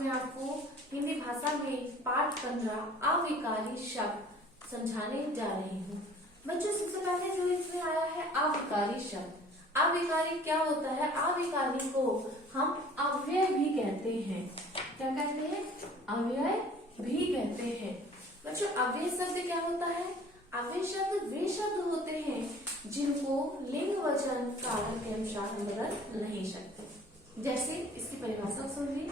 मैं आपको हिंदी भाषा में पाठ 15 अविकारी शब्द समझाने जा रही हूँ। बच्चों, सबसे पहले जो इसमें आया है अविकारी शब्द। अविकारी क्या होता है? अविकारी को हम अव्यय भी कहते हैं। क्या कहते हैं? अव्यय भी कहते हैं। बच्चों, अव्यय शब्द क्या होता है? अव्यय शब्द वे शब्द होते हैं जिनको लिंग वचन कारक के अनुसार हम बदल नहीं सकते। जैसे इसकी परिभाषा सुनिए,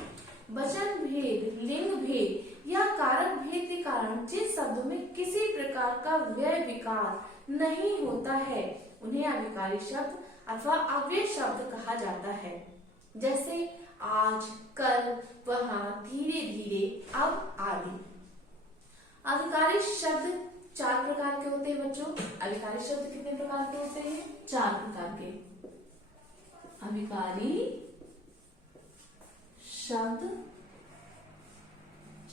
वचन भेद, लिंग भेद या कारक भेद के कारण जिन शब्दों में किसी प्रकार का व्यय विकार नहीं होता है उन्हें अविकारी शब्द अथवा अव्यय शब्द कहा जाता है। जैसे आज, कल, वहां, धीरे धीरे, अब आदि। अविकारी शब्द 4 प्रकार के होते हैं। बच्चों, अविकारी शब्द कितने प्रकार के होते हैं? 4 प्रकार के। अविकारी शब्द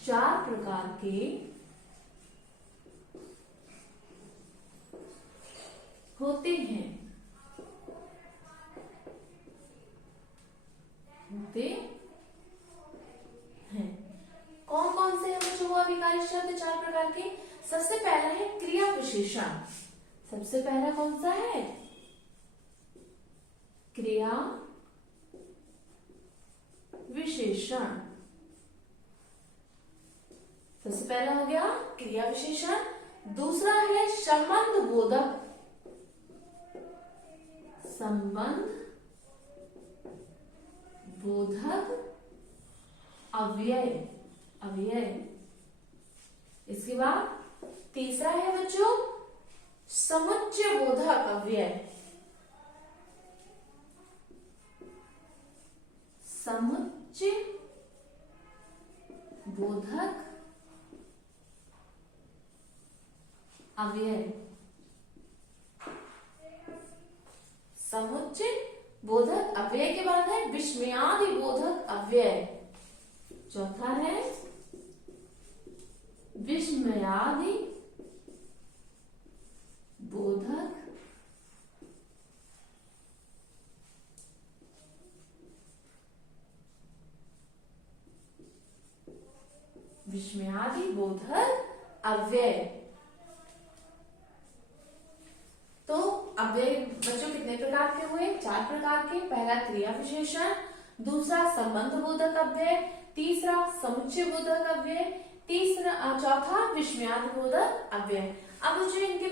4 प्रकार के होते हैं। कौन कौन से हैं बच्चों वो अविकारी शब्द 4 प्रकार के? सबसे पहला है क्रिया विशेषण। सबसे पहला कौन सा है? क्रिया विशेषण। सबसे पहला हो गया क्रिया विशेषण। दूसरा है संबंध बोधक। संबंध बोधक अव्यय। इसके बाद तीसरा है बच्चों समुच्चय बोधक अव्यय। समुच्चय बोधक अव्यय। समुच्चय बोधक अव्यय के बाद है विस्मयादि बोधक अव्यय। चौथा है विस्मयादि बोधक अव्यय। तो अव्यय बच्चों कितने प्रकार के हुए? 4 प्रकार के। पहला क्रिया विशेषण, दूसरा संबंध बोधक अव्यय, तीसरा समुच्चय बोधक अव्यय, चौथा विस्मयादि बोधक अव्यय। अब जो इनके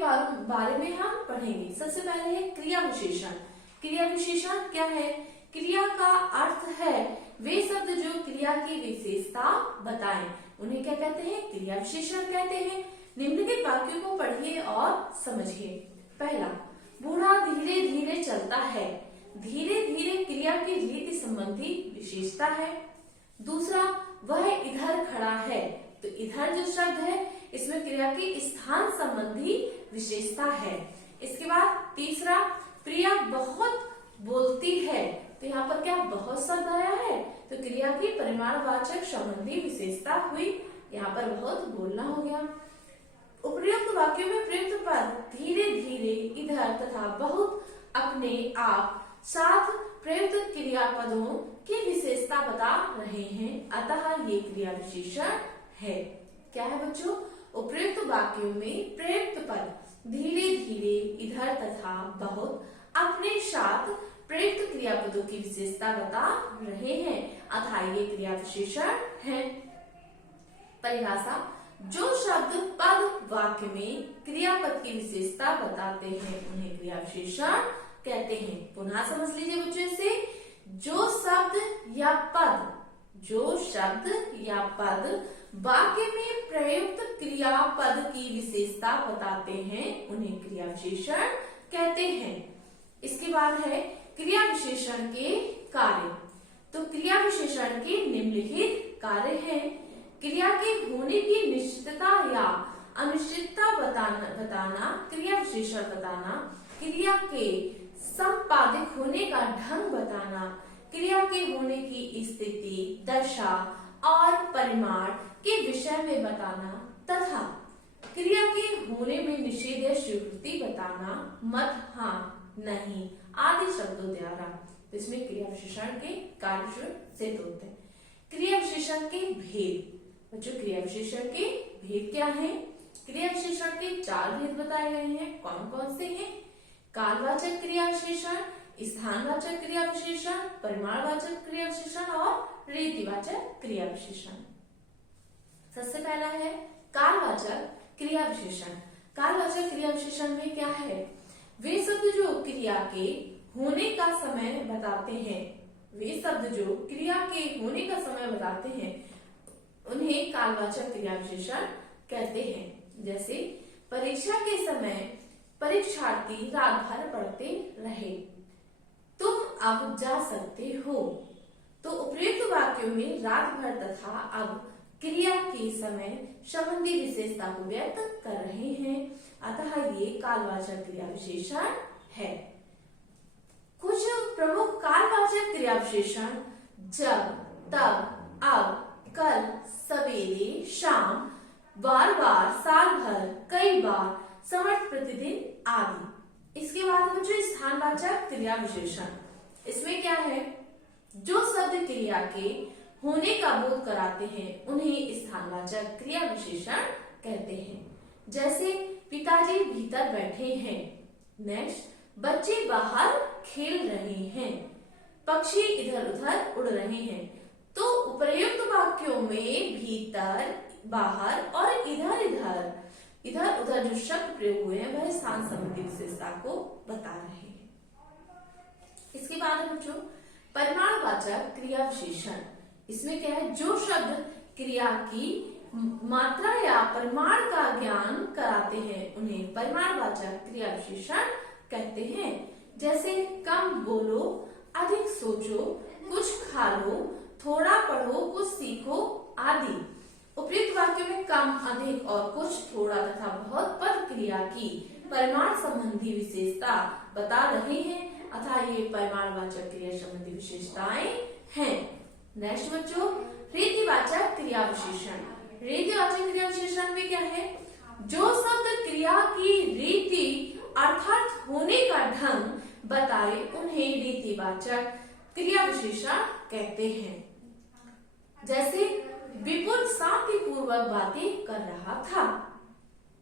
बारे में हम पढ़ेंगे। सबसे पहले है क्रिया विशेषण। क्रिया विशेषण क्या है? क्रिया का अर्थ है वे शब्द जो क्रिया की विशेषता बताएं उन्हें क्या कहते हैं? क्रिया विशेषण कहते हैं। निम्नलिखित वाक्यों को पढ़िए और समझिए। पहला, बूढ़ा धीरे धीरे चलता है। धीरे धीरे क्रिया की रीति संबंधी विशेषता है। दूसरा, वह इधर खड़ा है। तो इधर जो शब्द है इसमें क्रिया की स्थान संबंधी विशेषता है। इसके बाद तीसरा, प्रिया बहुत बोलती है। तो यहाँ पर क्या बहुत शब्द आया है? तो क्रिया की परिमाणवाचक संबंधी विशेषता हुई। यहाँ पर बहुत बोलना हो गया। उपयुक्त वाक्यों में प्रयुक्त पद धीरे धीरे, इधर तथा बहुत, अपने, आप, साथ प्रयुक्त क्रियापदों की विशेषता बता रहे हैं, अतः ये क्रिया विशेषण है। क्या है बच्चों? उपयुक्त वाक्यों में प्रयुक्त पद धीरे धीरे, इधर तथा बहुत, अपने साथ प्रयुक्त क्रियापदों की विशेषता बता रहे हैं, अतः ये क्रिया विशेषण है। परिभाषा, जो शब्द पद वाक्य में क्रियापद की विशेषता बताते हैं उन्हें क्रिया विशेषण कहते हैं। पुनः समझ लीजिए बच्चों इसे। जो शब्द या पद वाक्य में प्रयुक्त क्रियापद की विशेषता बताते हैं उन्हें क्रिया विशेषण कहते हैं। इसके बाद है क्रिया विशेषण के कार्य। तो क्रिया विशेषण के निम्नलिखित कार्य हैं। क्रिया के होने की निश्चितता या अनिश्चितता बताना, क्रिया विशेषण बताना, क्रिया के संपादित होने का ढंग बताना, क्रिया के होने की स्थिति, दशा और परिमाण के विषय में बताना तथा क्रिया के होने में निषेध या स्वीकृति बताना, मत, हाँ, नहीं आदि शब्दों द्वारा। इसमें क्रिया विशेषण के कार्य सिद्ध होते हैं। क्रिया विशेषण के भेद। बच्चों क्रिया विशेषण के भेद क्या है? क्रिया विशेषण के 4 भेद बताए गए हैं। कौन कौन से हैं? कालवाचक क्रिया विशेषण, स्थानवाचक क्रिया विशेषण, परिमाणवाचक क्रिया विशेषण और रीतिवाचक क्रिया विशेषण। सबसे पहला है कालवाचक क्रिया विशेषण। कालवाचक क्रिया विशेषण में क्या है? वे शब्द जो क्रिया के होने का समय बताते हैं, वे शब्द जो क्रिया के होने का समय बताते हैं, उन्हें कालवाचक क्रिया विशेषण कहते हैं। जैसे परीक्षा के समय परीक्षार्थी रात भर पढ़ते रहे, तुम अब जा सकते हो। तो उपयुक्त वाक्यों में रात भर तथा अब क्रिया के समय संबंधी विशेषता को व्यक्त कर रहे हैं, अतः ये कालवाचक क्रिया विशेषण है। कुछ प्रमुख कालवाचक क्रिया विशेषण जब, तब, अब, कल, सवेरे, शाम, बार बार, साल भर, कई बार, समर्थ, प्रतिदिन आदि। इसके बाद बच्चों स्थानवाचक क्रिया विशेषण। इसमें क्या है? जो शब्द क्रिया के होने का बोध कराते हैं उन्हें स्थानवाचक क्रिया विशेषण कहते हैं। जैसे पिताजी भीतर बैठे हैं। नेक्स्ट, बच्चे बाहर खेल रहे हैं, पक्षी इधर उधर उड़ रहे हैं। तो उपर्युक्त वाक्यों में भीतर, बाहर और इधर उधर जो शब्द प्रयोग हुए हैं वह स्थान संबंधी विशेषता को बता रहे हैं। इसके बाद बच्चों परिमाणवाचक क्रिया विशेषण। इसमें क्या है? जो शब्द क्रिया की मात्रा या परिमाण का ज्ञान कराते हैं उन्हें परिमाणवाचक क्रिया विशेषण कहते हैं। जैसे कम बोलो, अधिक सोचो, कुछ खा लो, थोड़ा पढ़ो, कुछ सीखो आदि। उपयुक्त वाक्य में कम, अधिक और कुछ, थोड़ा तथा बहुत पद क्रिया की परिमाण संबंधी विशेषता बता रहे हैं, अतः ये परिमाणवाचक क्रिया संबंधी विशेषताएं हैं। नेक्स्ट बच्चों रीतिवाचक क्रिया विशेषण। रीतिवाचक क्रिया विशेषण में क्या है? जो शब्द क्रिया की रीति अर्थात होने का ढंग बताए उन्हें रीतिवाचक क्रिया विशेषण कहते हैं। जैसे विपुल शांतिपूर्वक बातें कर रहा था,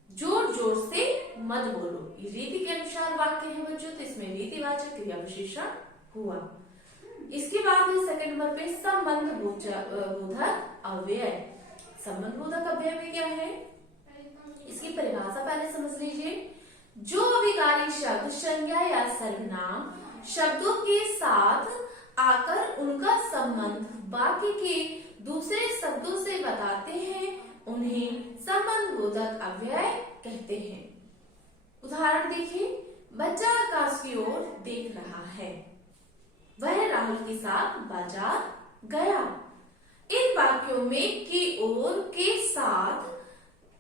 जोर जोर से मत बोलो। ये रीति के अनुसार वाक्य है बच्चों, तो इसमें रीतिवाचक क्रिया विशेषण हुआ। इसके बाद सेकंड नंबर पे संबंध बोधक अव्यय। संबंध बोधक अव्यय में क्या है? इसकी परिभाषा पहले समझ लीजिए। जो अभिकारी शब्द संज्ञा या सर्वनाम शब्दों के साथ आकर उनका संबंध बाकी के दूसरे शब्दों से बताते हैं उन्हें संबंध बोधक अव्यय कहते हैं। उदाहरण देखिए, बच्चा आकाश की ओर देख रहा है, वह राहुल के साथ बाजार गया। इन वाक्यों में की ओर के साथ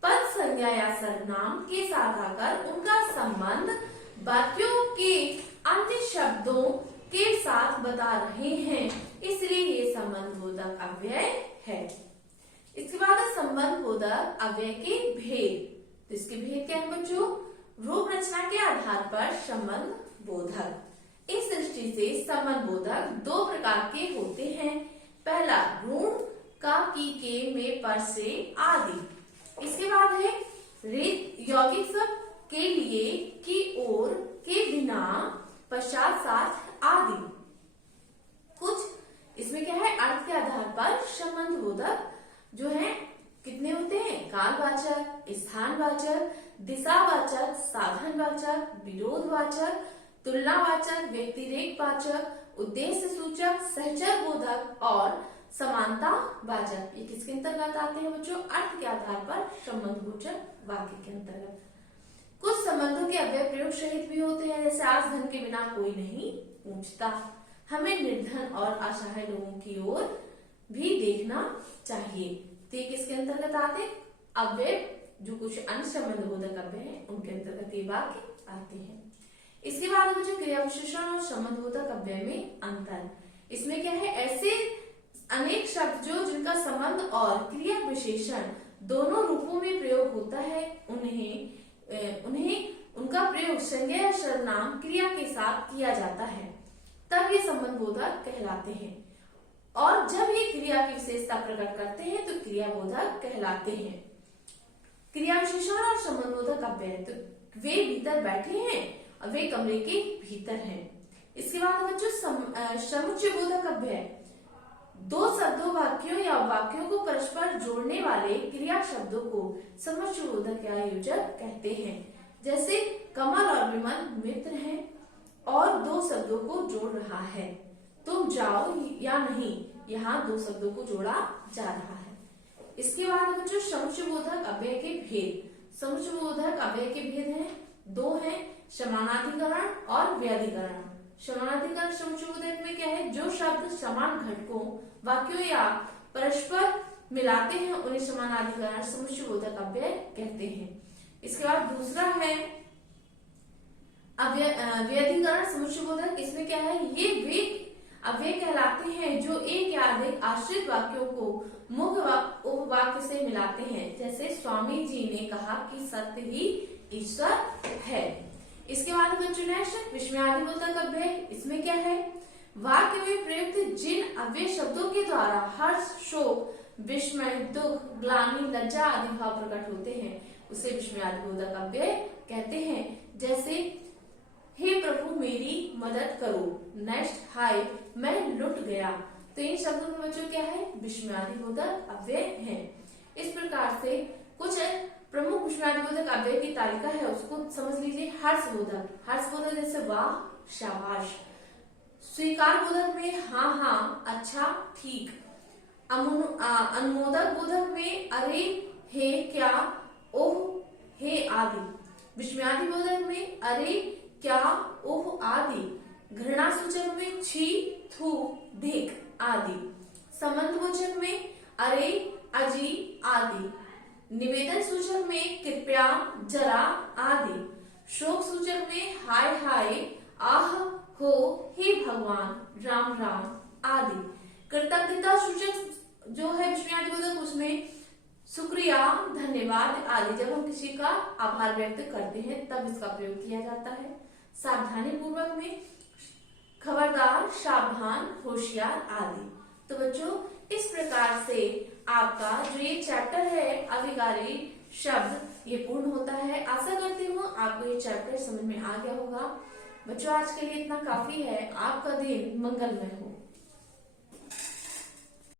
पद संज्ञा या सर्वनाम के साथ आकर उनका संबंध वाक्यों के अन्य शब्दों के साथ बता रहे हैं, इसलिए ये संबंध बोधक अव्यय है। इसके बाद संबंध बोधक अव्यय के भेद। तो इसके भेद क्या है बच्चों? रूप रचना के आधार पर संबंध बोधक। इस दृष्टि से संबंध बोधक दो प्रकार के होते हैं। पहला ऋण का, की, के, में, पर, से आदि। इसके बाद है यौगिक शब्द के लिए, की, ओर, के, बिना, पश्चात, साथ आदि। कुछ इसमें क्या है? अर्थ के आधार पर संबंध बोधक जो है कितने होते हैं? कालवाचक, स्थानवाचक, दिशावाचक, साधनवाचक, विरोधवाचक, तुलनावाचक, व्यतिरेकवाचक, उद्देश्य सूचक, सहचर बोधक और समानता वाचक। ये किसके अंतर्गत आते हैं बच्चों? अर्थ के आधार पर संबंध बोधक वाक्य के अंतर्गत। कुछ संबंधों के अव्यय प्रयोग सहित भी होते हैं, जैसे आज धन के बिना कोई नहीं पूछता। हमें निर्धन और असहाय लोगों की ओर भी देखना चाहिए। तो ये किसके अंतर्गत आते? अव्यय जो कुछ अन्य संबंध बोधक अव्यय है उनके अंतर्गत ये वाक्य आते हैं। इसके बाद बच्चों क्रिया विशेषण और संबंध बोधक अव्यय में अंतर। इसमें क्या है? ऐसे अनेक शब्द जो जिनका संबंध और क्रिया विशेषण दोनों रूपों में प्रयोग होता है उन्हें उनका प्रयोग संज्ञा या सर्वनाम क्रिया के साथ किया जाता है, तब ये संबंध बोधक कहलाते हैं। और जब ये क्रिया की विशेषता प्रकट करते हैं तो क्रियाबोधक कहलाते हैं। क्रिया विशेषण और संबंधबोधक अव्यय, तो वे भीतर बैठे हैं और वे कमरे के भीतर हैं। इसके बाद बच्चों समुच्चय बोधक अव्यय, दो शब्दों, वाक्यों या वाक्यों को परस्पर जोड़ने वाले क्रिया शब्दों को समुच्चय बोधक या योजक कहते हैं। जैसे कमल और विमल मित्र हैं और दो शब्दों को जोड़ रहा है। तुम जाओ या नहीं, यहाँ दो शब्दों को जोड़ा जा रहा है। इसके बाद बच्चों समुच्चय बोधक अव्यय के भेद। समुच्चय बोधक अव्यय के भेद हैं, दो हैं, समानाधिकरण और व्यधिकरण। समानाधिकरण समुच्चय बोधक में क्या है, जो शब्द समान घटकों, वाक्यों या परस्पर मिलाते हैं उन्हें समानाधिकरण समुच्चय बोधक अव्यय कहते हैं। इसके बाद दूसरा है व्यधिकरण समुच्चय बोधक। इसमें क्या है, ये वे अव्यय कहलाते हैं जो एक या अधिक आश्रित वाक्यों को मुख्य उपवाक्य से मिलाते हैं। जैसे स्वामी जी ने कहा कि सत्य ही ईश्वर है। इसके बाद बच्चों नेक्स्ट विस्मयादिबोधक अव्यय। इसमें क्या है, वाक्य में प्रयुक्त जिन अव्यय शब्दों के द्वारा हर्ष, शोक, विस्मय, दुख, ग्लानि, लज्जा आदि भाव प्रकट होते हैं उसे विस्मयादिबोधक अव्यय कहते हैं। जैसे हे प्रभु मेरी मदद करो, नेक्स्ट हाय मैं लुट गया। तो इन शब्दों में बच्चों क्या है, विस्मयादिबोधक अव्यय है। इस प्रकार से कुछ प्रमुख विस्मयादिबोधक अव्यय की तालिका है, उसको समझ लीजिए। हर्षबोधक, हर्षबोधक जैसे वाह, शाबाश। स्वीकार बोधक में हाँ हाँ, अच्छा, ठीक। अनुमोदक बोधक में अरे, हे, क्या, ओह, हे आदि। विस्मयादिबोधक में अरे, क्या, ओह आदि। घृणा सूचक में छी, थू, धिक आदि। संबंधबोधक में अरे, अजी आदि। निवेदन सूचक में कृपया, जरा आदि। शोक सूचक में हाय हाय, आह, हो, हे भगवान, राम राम आदि। कृतज्ञता सूचक जो है विस्मयादिबोधक, उसमें शुक्रिया, धन्यवाद आदि। जब हम किसी का आभार व्यक्त करते हैं तब इसका प्रयोग किया जाता है। सावधानी पूर्वक में खबरदार, सावधान, होशियार आदि। तो बच्चों इस प्रकार से आपका जो ये चैप्टर है अभिकारी शब्द ये पूर्ण होता है। आशा करती हूँ आपको ये चैप्टर समझ में आ गया होगा। बच्चों आज के लिए इतना काफी है। आपका दिन मंगलमय हो।